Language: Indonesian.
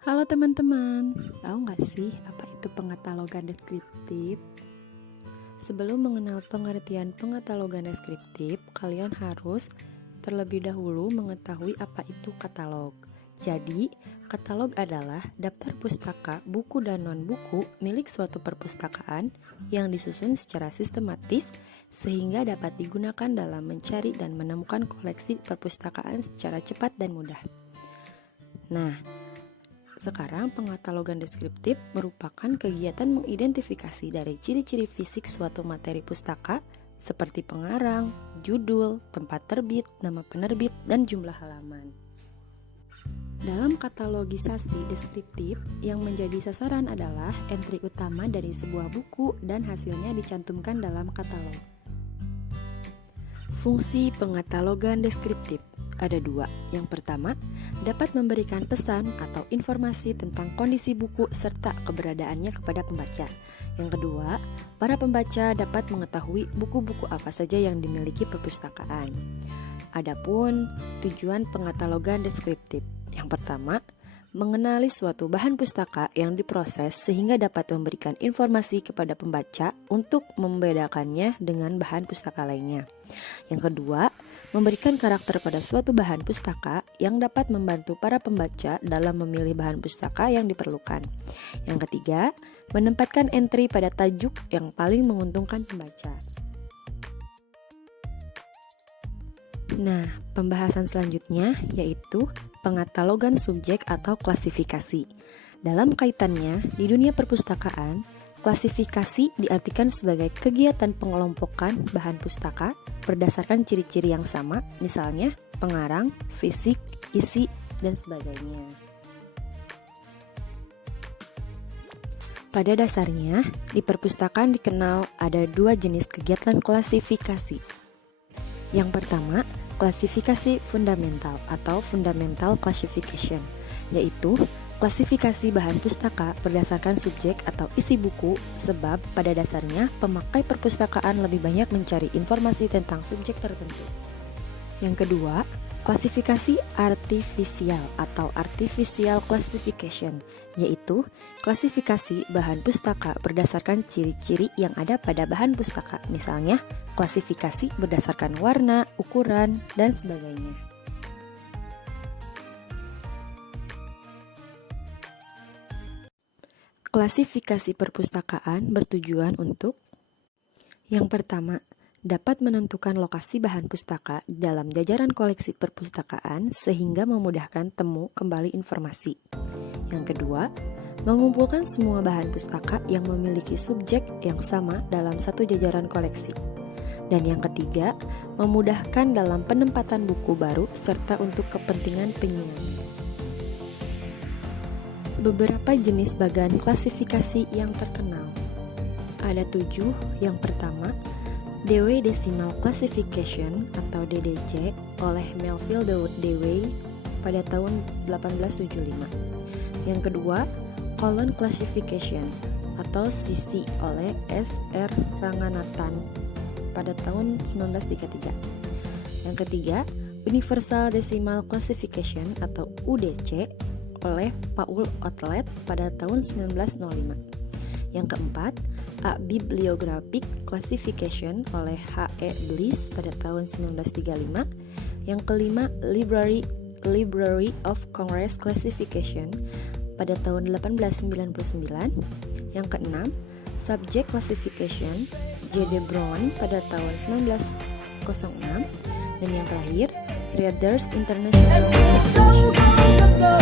Halo teman-teman, tahu nggak sih apa itu pengatalogan deskriptif? Sebelum mengenal pengertian pengatalogan deskriptif, kalian harus terlebih dahulu mengetahui apa itu katalog. Jadi, katalog adalah daftar pustaka, buku dan non-buku milik suatu perpustakaan yang disusun secara sistematis sehingga dapat digunakan dalam mencari dan menemukan koleksi perpustakaan secara cepat dan mudah. Nah, sekarang pengatalogan deskriptif merupakan kegiatan mengidentifikasi dari ciri-ciri fisik suatu materi pustaka seperti pengarang, judul, tempat terbit, nama penerbit, dan jumlah halaman. Dalam katalogisasi deskriptif, yang menjadi sasaran adalah entry utama dari sebuah buku dan hasilnya dicantumkan dalam katalog. Fungsi pengatalogan deskriptif ada dua. Yang pertama, dapat memberikan pesan atau informasi tentang kondisi buku serta keberadaannya kepada pembaca. Yang kedua, para pembaca dapat mengetahui buku-buku apa saja yang dimiliki perpustakaan. Adapun tujuan pengatalogan deskriptif. Yang pertama, mengenali suatu bahan pustaka yang diproses sehingga dapat memberikan informasi kepada pembaca untuk membedakannya dengan bahan pustaka lainnya. Yang kedua, memberikan karakter pada suatu bahan pustaka yang dapat membantu para pembaca dalam memilih bahan pustaka yang diperlukan. Yang ketiga, menempatkan entry pada tajuk yang paling menguntungkan pembaca. Nah, pembahasan selanjutnya yaitu pengatalogan subjek atau klasifikasi. Dalam kaitannya, di dunia perpustakaan, klasifikasi diartikan sebagai kegiatan pengelompokan bahan pustaka berdasarkan ciri-ciri yang sama, misalnya pengarang, fisik, isi, dan sebagainya. Pada dasarnya, di perpustakaan dikenal ada dua jenis kegiatan klasifikasi. Yang pertama, klasifikasi fundamental atau fundamental classification, yaitu klasifikasi bahan pustaka berdasarkan subjek atau isi buku, sebab pada dasarnya pemakai perpustakaan lebih banyak mencari informasi tentang subjek tertentu. Yang kedua, klasifikasi artifisial atau artificial classification, yaitu klasifikasi bahan pustaka berdasarkan ciri-ciri yang ada pada bahan pustaka, misalnya klasifikasi berdasarkan warna, ukuran, dan sebagainya. Klasifikasi perpustakaan bertujuan untuk yang pertama, dapat menentukan lokasi bahan pustaka dalam jajaran koleksi perpustakaan sehingga memudahkan temu kembali informasi. Yang kedua, mengumpulkan semua bahan pustaka yang memiliki subjek yang sama dalam satu jajaran koleksi. Dan yang ketiga, memudahkan dalam penempatan buku baru serta untuk kepentingan penyiaran. Beberapa jenis bagan klasifikasi yang terkenal. Ada 7. Yang pertama, Dewey Decimal Classification atau DDC oleh Melville Dewey pada tahun 1875. Yang kedua, Colon Classification atau CC oleh S.R. Ranganathan pada tahun 1933. Yang ketiga, Universal Decimal Classification atau UDC oleh Paul Otlet pada tahun 1905. Yang keempat, A Bibliographic Classification oleh H.E. Bliss pada tahun 1935. Yang kelima, Library of Congress Classification pada tahun 1899. Yang keenam, Subject Classification J.D. Brown pada tahun 1906. Dan yang terakhir, Reader's International Classification.